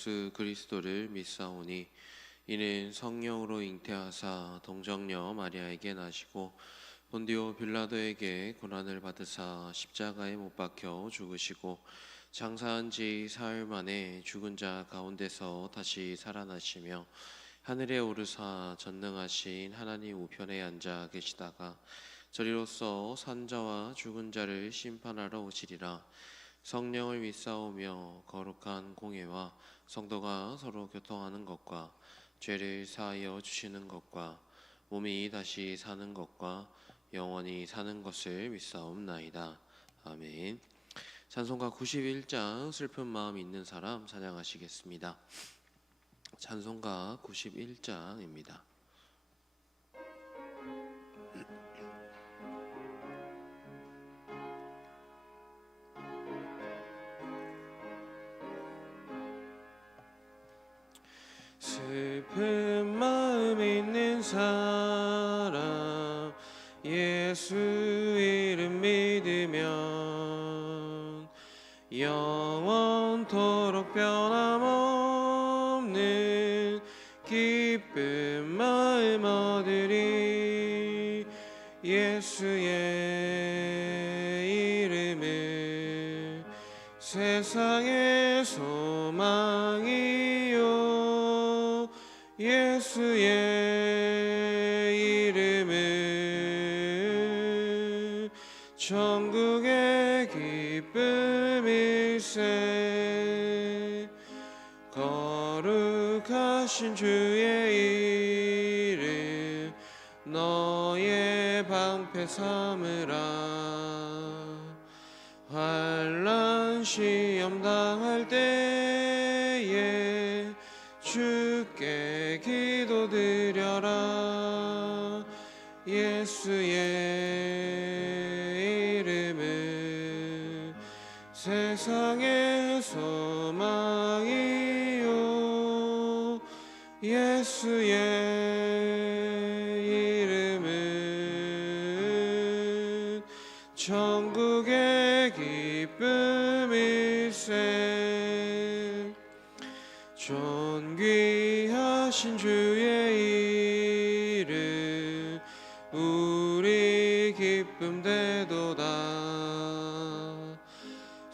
예수 그리스도를 믿사오니 이는 성령으로 잉태하사 동정녀 마리아에게 나시고 본디오 빌라도에게 고난을 받으사 십자가에 못 박혀 죽으시고 장사한 지 사흘 만에 죽은 자 가운데서 다시 살아나시며 하늘에 오르사 전능하신 하나님 우편에 앉아 계시다가 저리로서 산자와 죽은 자를 심판하러 오시리라. 성령을 믿사오며 거룩한 공예와 성도가 서로 교통하는 것과 죄를 사하여 주시는 것과 몸이 다시 사는 것과 영원히 사는 것을 믿사옵나이다. 아멘. 찬송가 91장 슬픈 마음 있는 사람 찬양하시겠습니다. 찬송가 91장입니다. 슬픈 마음 있는 사람 예수 이름 믿으면 영원토록 변함없는 기쁜 마음 얻으리. 예수의 이름은 세상의 소망이요 예수의 이름은 천국의 기쁨일세. 거룩하신 주의 이름 너의 방패 삼으라. 환난 시험 당할 때에 주께 기도드려라. 예수의 이름은 세상의 소망이요 예수의 이름은 천국의 기쁨일세. 존귀하신 주의 이름 우리 기쁨 되도다.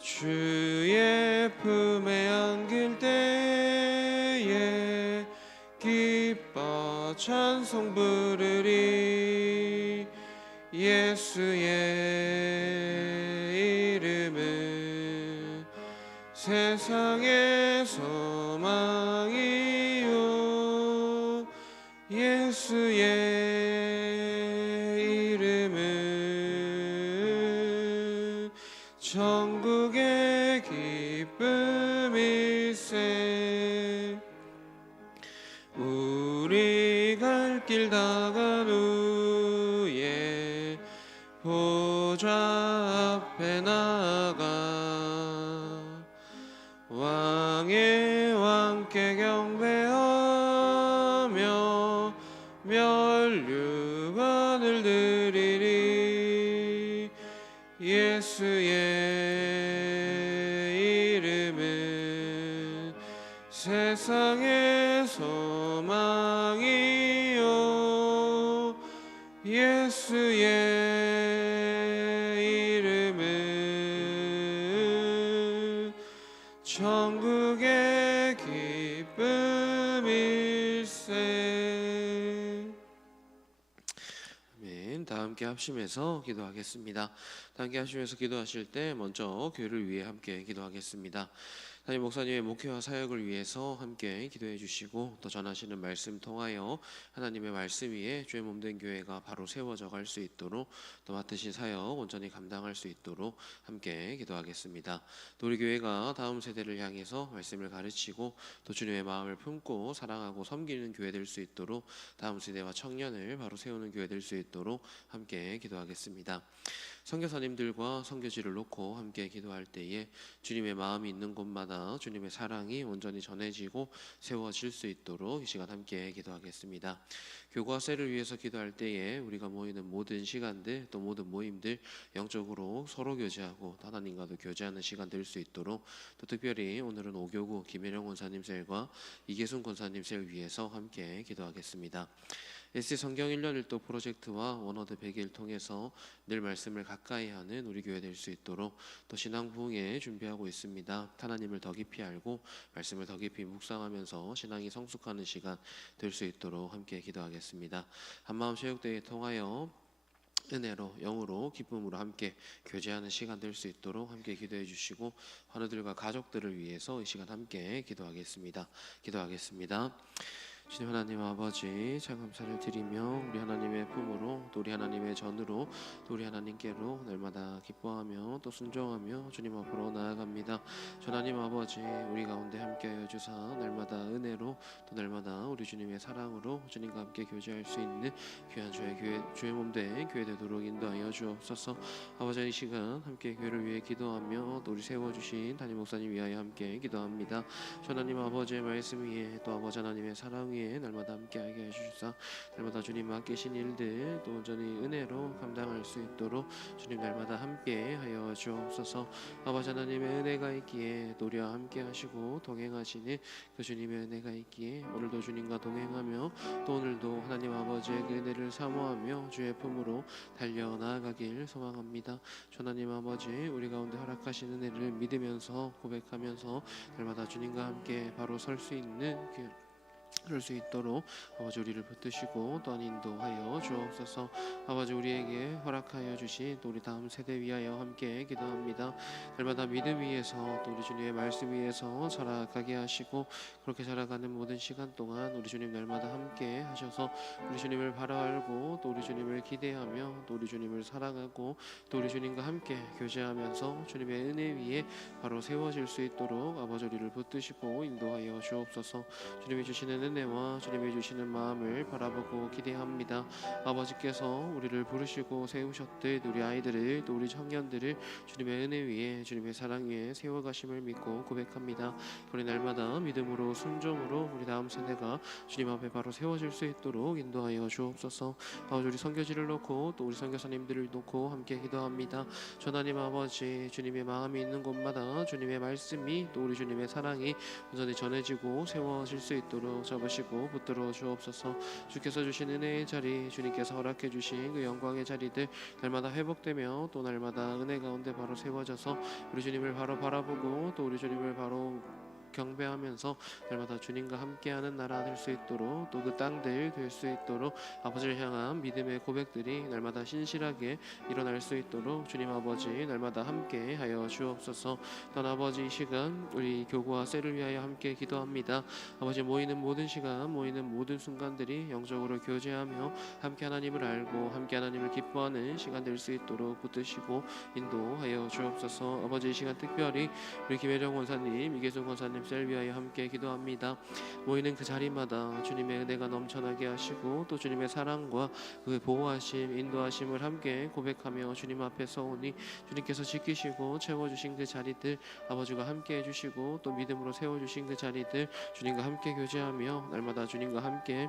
주의 품에 안길 때에 기뻐 찬송 부르리. 예수의 이름은 세상의 소망이요 예수의 이름은 천국의 기쁨일세. 우리 갈 길 다간 후에 보좌 앞에 나아가 왕의 왕께 경배하며 면류관을 드리리. 예수의 이름은 세상의 소망이요 예수의 이름은 천국의 기쁨일세. 아멘. 다 함께 합심해서 기도하겠습니다. 다 함께 합심해서 기도하실 때 먼저 교회를 위해 함께 기도하겠습니다. 담임 목사님의 목회와 사역을 위해서 함께 기도해 주시고 또 전하시는 말씀 통하여 하나님의 말씀 위에 주의 몸된 교회가 바로 세워져 갈 수 있도록 또 맡으신 사역 온전히 감당할 수 있도록 함께 기도하겠습니다. 또 우리 교회가 다음 세대를 향해서 말씀을 가르치고 또 주님의 마음을 품고 사랑하고 섬기는 교회 될 수 있도록 다음 세대와 청년을 바로 세우는 교회 될 수 있도록 함께 기도하겠습니다. 선교사님들과 선교지를 놓고 함께 기도할 때에 주님의 마음이 있는 곳마다 날마다 주님의 사랑이 온전히 전해지고 세워질 수 있도록 이 시간 함께 기도하겠습니다. 교구와 셀을 위해서 기도할 때에 우리가 모이는 모든 시간들 또 모든 모임들 영적으로 서로 교제하고 하나님과도 교제하는 시간 될 수 있도록 또 특별히 오늘은 오교구 김혜령 권사님 셀과 이계순 권사님 셀 위해서 함께 기도하겠습니다. SC 성경 1년 1도 프로젝트와 원어드 100일 통해서 늘 말씀을 가까이 하는 우리 교회 될 수 있도록 또 신앙 부흥회 준비하고 있습니다. 하나님을 더 깊이 알고 말씀을 더 깊이 묵상하면서 신앙이 성숙하는 시간 될 수 있도록 함께 기도하겠습니다. 한마음 체육대회 통하여 은혜로 영으로 기쁨으로 함께 교제하는 시간 될 수 있도록 함께 기도해 주시고 환우들과 가족들을 위해서 이 시간 함께 기도하겠습니다. 주님 하나님 아버지 참 감사를 드리며 우리 하나님의 품으로 또 우리 하나님의 전으로 또 우리 하나님께로 날마다 기뻐하며 또 순종하며 주님 앞으로 나아갑니다. 주 하나님 아버지 우리 가운데 함께하여 주사 날마다 은혜로 또 날마다 우리 주님의 사랑으로 주님과 함께 교제할 수 있는 귀한 주의 몸된 교회 되도록 인도하여 주옵소서. 아버지 이 시간 함께 교회를 위해 기도하며 또 우리 세워주신 담임 목사님 위하여 함께 기도합니다. 주 하나님 아버지의 말씀 위에 또 아버지 하나님의 사랑 위에 날마다 함께하게 해주시사 날마다 주님 맡기신 일들 또 온전히 은혜로 감당할 수 있도록 주님 날마다 함께하여 주옵소서. 아버지 하나님의 은혜가 있기에 또 우리와 함께하시고 동행하시는 그 주님의 은혜가 있기에 오늘도 주님과 동행하며 또 오늘도 하나님 아버지의 그 은혜를 사모하며 주의 품으로 달려나가길 소망합니다. 주 하나님 아버지 우리 가운데 허락하신 은혜를 믿으면서 고백하면서 날마다 주님과 함께 바로 설 수 있는 그럴 수 있도록 아버지 우리를 붙드시고 또한 인도하여 주옵소서. 아버지 우리에게 허락하여 주신 또 우리 다음 세대 위하여 함께 기도합니다. 날마다 믿음 위에서 또 우리 주님의 말씀 위에서 살아가게 하시고 그렇게 살아가는 모든 시간 동안 우리 주님 날마다 함께 하셔서 우리 주님을 바라 알고 또 우리 주님을 기대하며 또 우리 주님을 사랑하고 또 우리 주님과 함께 교제하면서 주님의 은혜 위에 바로 세워질 수 있도록 아버지 우리를 붙드시고 인도하여 주옵소서. 주님이 주시는 은혜와 주님이 주시는 마음을 바라보고 기대합니다. 아버지께서 우리를 부르시고 세우셨듯 우리 아이들을 또 우리 청년들을 주님의 은혜 위에 주님의 사랑 위에 세워가심을 믿고 고백합니다. 우리 날마다 믿음으로 순종으로 우리 다음 세대가 주님 앞에 바로 세워질 수 있도록 인도하여 주옵소서. 아버지 우리 선교지를 놓고 또 우리 선교사님들을 놓고 함께 기도합니다. 하나님 아버지 주님의 마음이 있는 곳마다 주님의 말씀이 또 우리 주님의 사랑이 온전히 전해지고 세워질 수 있도록 잡으시고 붙들어 주옵소서. 주께서 주신 은혜의 자리 주님께서 허락해 주신 그 영광의 자리들 날마다 회복되며 또 날마다 은혜 가운데 바로 세워져서 우리 주님을 바로 바라보고 또 우리 주님을 바로 경배하면서 날마다 주님과 함께하는 나라 될 수 있도록 또 그 땅들 될 수 있도록 아버지를 향한 믿음의 고백들이 날마다 신실하게 일어날 수 있도록 주님 아버지 날마다 함께하여 주옵소서. 또한 아버지 이 시간 우리 교구와 셀을 위하여 함께 기도합니다. 아버지 모이는 모든 시간 모이는 모든 순간들이 영적으로 교제하며 함께 하나님을 알고 함께 하나님을 기뻐하는 시간 될 수 있도록 붙드시고 인도하여 주옵소서. 아버지 이 시간 특별히 우리 김혜정 권사님 이계순 권사님 셀 위하여 함께 기도합니다. 모이는 그 자리마다 주님의 은혜가 넘쳐나게 하시고 또 주님의 사랑과 그 보호하심 인도하심을 함께 고백하며 주님 앞에 서오니 주님께서 지키시고 채워주신 그 자리들 아버지가 함께 해주시고 또 믿음으로 세워주신 그 자리들 주님과 함께 교제하며 날마다 주님과 함께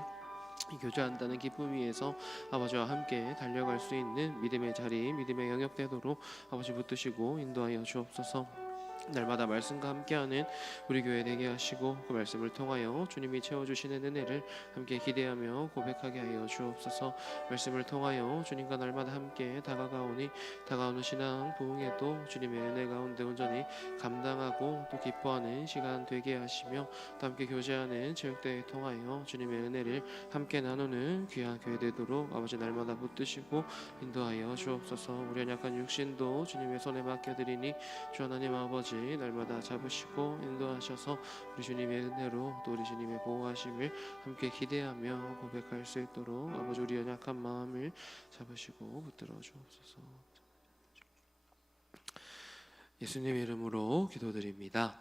교제한다는 기쁨 위에서 아버지와 함께 달려갈 수 있는 믿음의 자리 믿음의 영역 되도록 아버지 붙드시고 인도하여 주옵소서. 날마다 말씀과 함께하는 우리 교회 되게 하시고 그 말씀을 통하여 주님이 채워주시는 은혜를 함께 기대하며 고백하게 하여 주옵소서. 말씀을 통하여 주님과 날마다 함께 다가오는 신앙 부흥에도 주님의 은혜 가운데 온전히 감당하고 또 기뻐하는 시간 되게 하시며 또 함께 교제하는 체육대회 통하여 주님의 은혜를 함께 나누는 귀한 교회 되도록 아버지 날마다 붙드시고 인도하여 주옵소서. 우리 연약한 육신도 주님의 손에 맡겨드리니 주 하나님 아버지 날마다 잡으시고 인도하셔서 우리 주님의 은혜로 또 우리 주님의 보호하심을 함께 기대하며 고백할 수 있도록 아버지 우리 연약한 마음을 잡으시고 붙들어 주옵소서. 예수님의 이름으로 기도드립니다.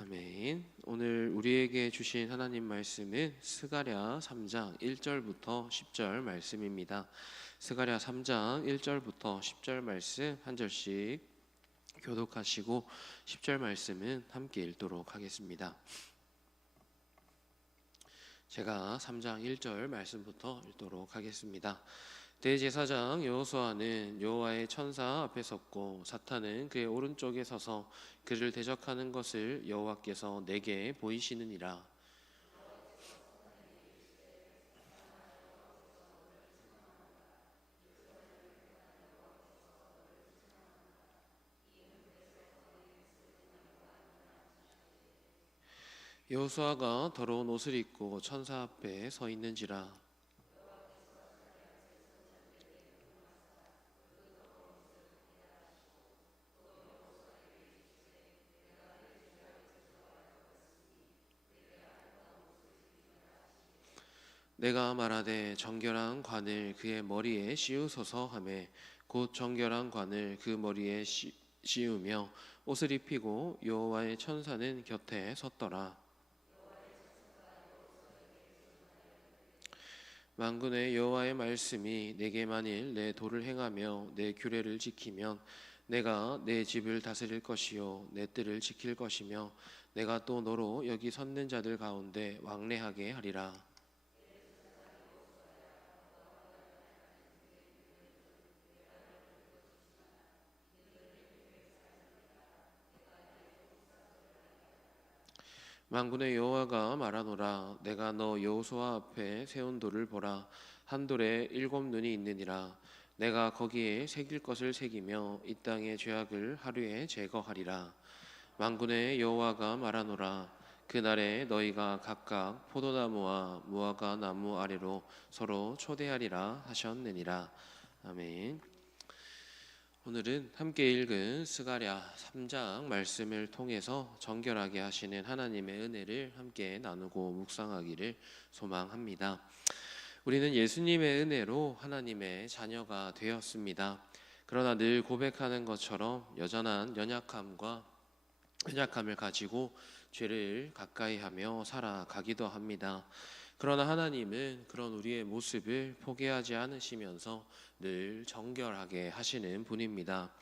아멘. 오늘 우리에게 주신 하나님 말씀은 스가랴 3장 1절부터 10절 말씀입니다. 스가랴 3장 1절부터 10절 말씀 한 절씩 교독하시고 10절 말씀은 함께 읽도록 하겠습니다. 제가 3장 1절 말씀부터 읽도록 하겠습니다. 대제사장 여호수아는 여호와의 천사 앞에 섰고 사탄은 그의 오른쪽에 서서 그를 대적하는 것을 여호와께서 내게 보이시느니라. 여호수아가 더러운 옷을 입고 천사 앞에 서 있는지라. 내가 말하되 정결한 관을 그의 머리에 씌우소서 하매 곧 정결한 관을 그 머리에 씌우며 옷을 입히고 여호와의 천사는 곁에 섰더라. 만군의 여호와의 말씀이 내게 만일 내 도를 행하며 내 규례를 지키면 내가 내 집을 다스릴 것이요 내 뜰을 지킬 것이며 내가 또 너로 여기 섰는 자들 가운데 왕래하게 하리라. 만군의 여호와가 말하노라. 내가 너 여호수아 앞에 세운 돌을 보라. 한 돌에 7 눈이 있느니라. 내가 거기에 새길 것을 새기며 이 땅의 죄악을 하루에 제거하리라. 만군의 여호와가 말하노라. 그날에 너희가 각각 포도나무와 무화과 나무 아래로 서로 초대하리라 하셨느니라. 아멘. 오늘은 함께 읽은 스가랴 3장 말씀을 통해서 정결하게 하시는 하나님의 은혜를 함께 나누고 묵상하기를 소망합니다. 우리는 예수님의 은혜로 하나님의 자녀가 되었습니다. 그러나 늘 고백하는 것처럼 여전한 연약함을 가지고 죄를 가까이 하며 살아가기도 합니다. 그러나 하나님은 그런 우리의 모습을 포기하지 않으시면서 늘 정결하게 하시는 분입니다.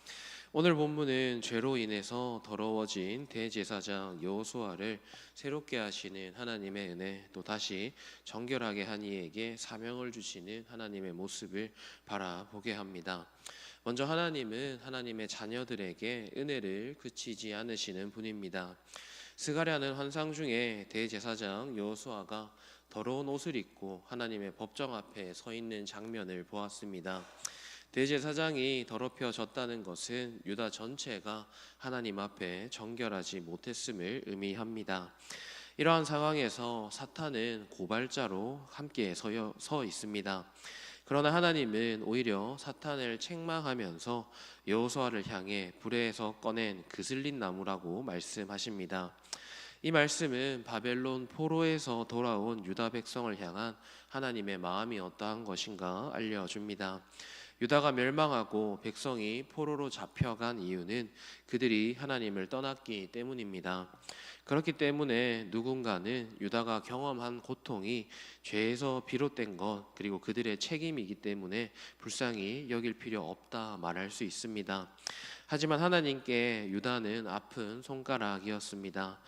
오늘 본문은 죄로 인해서 더러워진 대제사장 여호수아를 새롭게 하시는 하나님의 은혜, 또 다시 정결하게 한 이에게 사명을 주시는 하나님의 모습을 바라보게 합니다. 먼저 하나님은 하나님의 자녀들에게 은혜를 그치지 않으시는 분입니다. 스가랴는 환상 중에 대제사장 여호수아가 더러운 옷을 입고 하나님의 법정 앞에 서 있는 장면을 보았습니다. 대제사장이 더럽혀졌다는 것은 유다 전체가 하나님 앞에 정결하지 못했음을 의미합니다. 이러한 상황에서 사탄은 고발자로 함께 서 있습니다. 그러나 하나님은 오히려 사탄을 책망하면서 여호수아를 향해 불에서 꺼낸 그슬린 나무라고 말씀하십니다. 이 말씀은 바벨론 포로에서 돌아온 유다 백성을 향한 하나님의 마음이 어떠한 것인가 알려줍니다. 유다가 멸망하고 백성이 포로로 잡혀간 이유는 그들이 하나님을 떠났기 때문입니다. 그렇기 때문에 누군가는 유다가 경험한 고통이 죄에서 비롯된 것, 그리고 그들의 책임이기 때문에 불쌍히 여길 필요 없다 말할 수 있습니다. 하지만 하나님께 유다는 아픈 손가락이었습니다.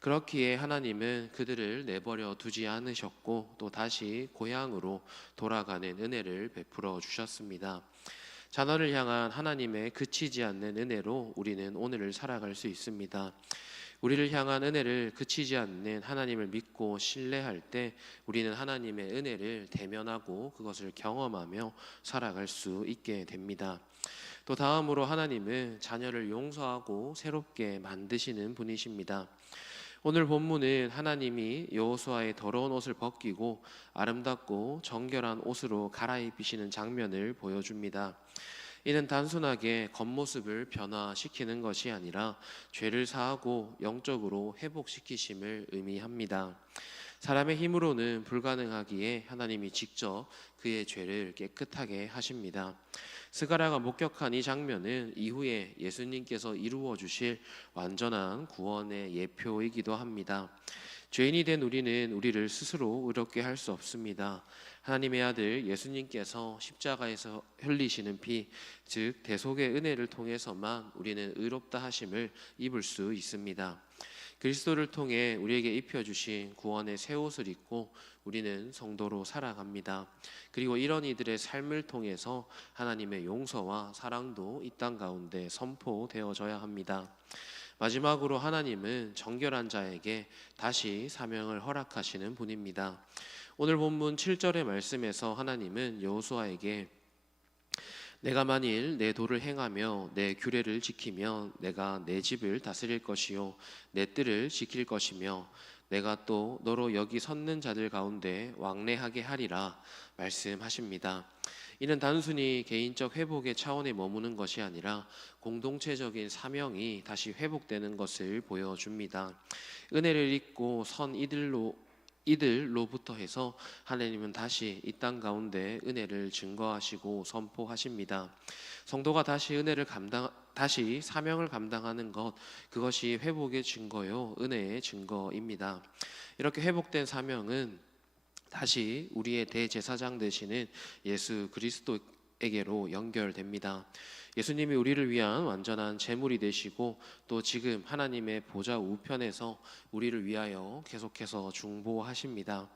그렇기에 하나님은 그들을 내버려 두지 않으셨고 또 다시 고향으로 돌아가는 은혜를 베풀어 주셨습니다. 자녀를 향한 하나님의 그치지 않는 은혜로 우리는 오늘을 살아갈 수 있습니다. 우리를 향한 은혜를 그치지 않는 하나님을 믿고 신뢰할 때 우리는 하나님의 은혜를 대면하고 그것을 경험하며 살아갈 수 있게 됩니다. 또 다음으로 하나님은 자녀를 용서하고 새롭게 만드시는 분이십니다. 오늘 본문은 하나님이 여호수아의 더러운 옷을 벗기고 아름답고 정결한 옷으로 갈아입히시는 장면을 보여줍니다. 이는 단순하게 겉모습을 변화시키는 것이 아니라 죄를 사하고 영적으로 회복시키심을 의미합니다. 사람의 힘으로는 불가능하기에 하나님이 직접 그의 죄를 깨끗하게 하십니다. 스가랴가 목격한 이 장면은 이후에 예수님께서 이루어 주실 완전한 구원의 예표이기도 합니다. 죄인이 된 우리는 우리를 스스로 의롭게 할 수 없습니다. 하나님의 아들 예수님께서 십자가에서 흘리시는 피, 즉 대속의 은혜를 통해서만 우리는 의롭다 하심을 입을 수 있습니다. 그리스도를 통해 우리에게 입혀주신 구원의 새 옷을 입고 우리는 성도로 살아갑니다. 그리고 이런 이들의 삶을 통해서 하나님의 용서와 사랑도 이 땅 가운데 선포되어져야 합니다. 마지막으로 하나님은 정결한 자에게 다시 사명을 허락하시는 분입니다. 오늘 본문 7절의 말씀에서 하나님은 여호수아에게 내가 만일 내 도를 행하며 내 규례를 지키면 내가 내 집을 다스릴 것이요 내 뜰을 지킬 것이며 내가 또 너로 여기 섰는 자들 가운데 왕래하게 하리라 말씀하십니다. 이는 단순히 개인적 회복의 차원에 머무는 것이 아니라 공동체적인 사명이 다시 회복되는 것을 보여줍니다. 은혜를 입고 선 이들로부터 해서 하나님은 다시 이 땅 가운데 은혜를 증거하시고 선포하십니다. 성도가 다시 사명을 감당하는 것, 그것이 회복의 증거요 은혜의 증거입니다. 이렇게 회복된 사명은 다시 우리의 대제사장 되시는 예수 그리스도에게로 연결됩니다. 예수님이 우리를 위한 완전한 제물이 되시고 또 지금 하나님의 보좌 우편에서 우리를 위하여 계속해서 중보하십니다.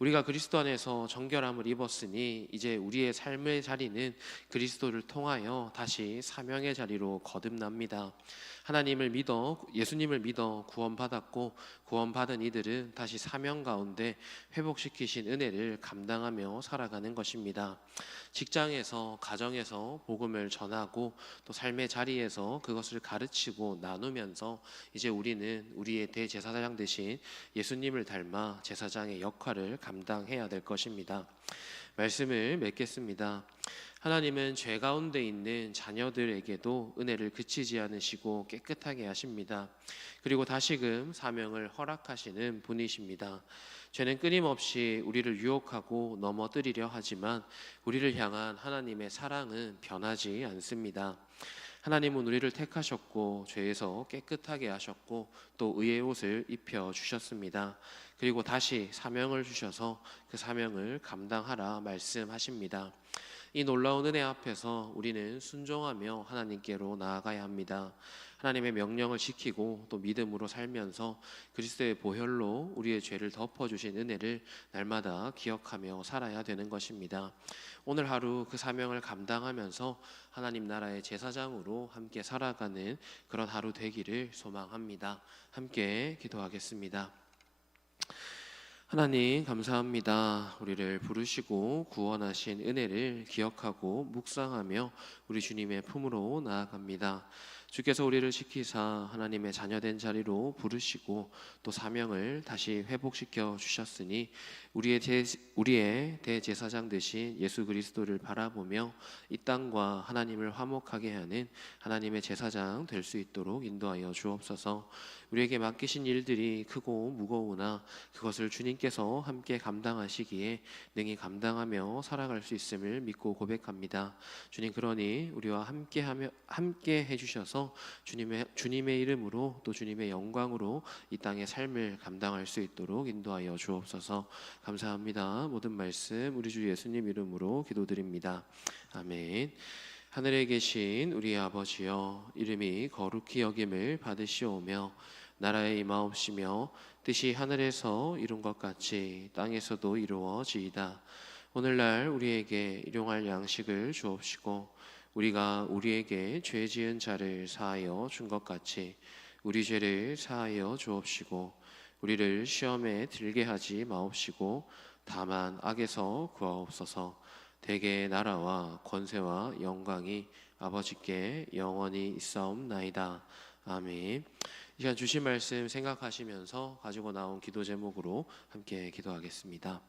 우리가 그리스도 안에서 정결함을 입었으니 이제 우리의 삶의 자리는 그리스도를 통하여 다시 사명의 자리로 거듭납니다. 예수님을 믿어 구원받았고 구원받은 이들은 다시 사명 가운데 회복시키신 은혜를 감당하며 살아가는 것입니다. 직장에서, 가정에서 복음을 전하고 또 삶의 자리에서 그것을 가르치고 나누면서 이제 우리는 우리의 대제사장 되신 예수님을 닮아 제사장의 역할을 감당해야 될 것입니다. 말씀을 맺겠습니다. 하나님은 죄 가운데 있는 자녀들에게도 은혜를 그치지 않으시고 깨끗하게 하십니다. 그리고 다시금 사명을 허락하시는 분이십니다. 죄는 끊임없이 우리를 유혹하고 넘어뜨리려 하지만 우리를 향한 하나님의 사랑은 변하지 않습니다. 하나님은 우리를 택하셨고 죄에서 깨끗하게 하셨고 또 의의 옷을 입혀 주셨습니다. 그리고 다시 사명을 주셔서 그 사명을 감당하라 말씀하십니다. 이 놀라운 은혜 앞에서 우리는 순종하며 하나님께로 나아가야 합니다. 하나님의 명령을 지키고 또 믿음으로 살면서 그리스도의 보혈로 우리의 죄를 덮어주신 은혜를 날마다 기억하며 살아야 되는 것입니다. 오늘 하루 그 사명을 감당하면서 하나님 나라의 제사장으로 함께 살아가는 그런 하루 되기를 소망합니다. 함께 기도하겠습니다. 하나님 감사합니다. 우리를 부르시고 구원하신 은혜를 기억하고 묵상하며 우리 주님의 품으로 나아갑니다. 주께서 우리를 지키사 하나님의 자녀된 자리로 부르시고 또 사명을 다시 회복시켜 주셨으니 우리의 대제사장 되신 예수 그리스도를 바라보며 이 땅과 하나님을 화목하게 하는 하나님의 제사장 될 수 있도록 인도하여 주옵소서. 우리에게 맡기신 일들이 크고 무거우나 그것을 주님께서 함께 감당하시기에 능히 감당하며 살아갈 수 있음을 믿고 고백합니다. 주님, 그러니 우리와 함께 해주셔서 주님의 이름으로 또 주님의 영광으로 이 땅의 삶을 감당할 수 있도록 인도하여 주옵소서. 감사합니다. 모든 말씀 우리 주 예수님 이름으로 기도드립니다. 아멘. 하늘에 계신 우리 아버지여, 이름이 거룩히 여김을 받으시오며 나라의 임하옵시며 뜻이 하늘에서 이룬 것 같이 땅에서도 이루어지이다. 오늘날 우리에게 일용할 양식을 주옵시고 우리가 우리에게 죄 지은 자를 사하여 준 것 같이 우리 죄를 사하여 주옵시고 우리를 시험에 들게 하지 마옵시고 다만 악에서 구하옵소서. 대개의 나라와 권세와 영광이 아버지께 영원히 있사옵나이다. 아멘. 이 시간 주신 말씀 생각하시면서 가지고 나온 기도 제목으로 함께 기도하겠습니다.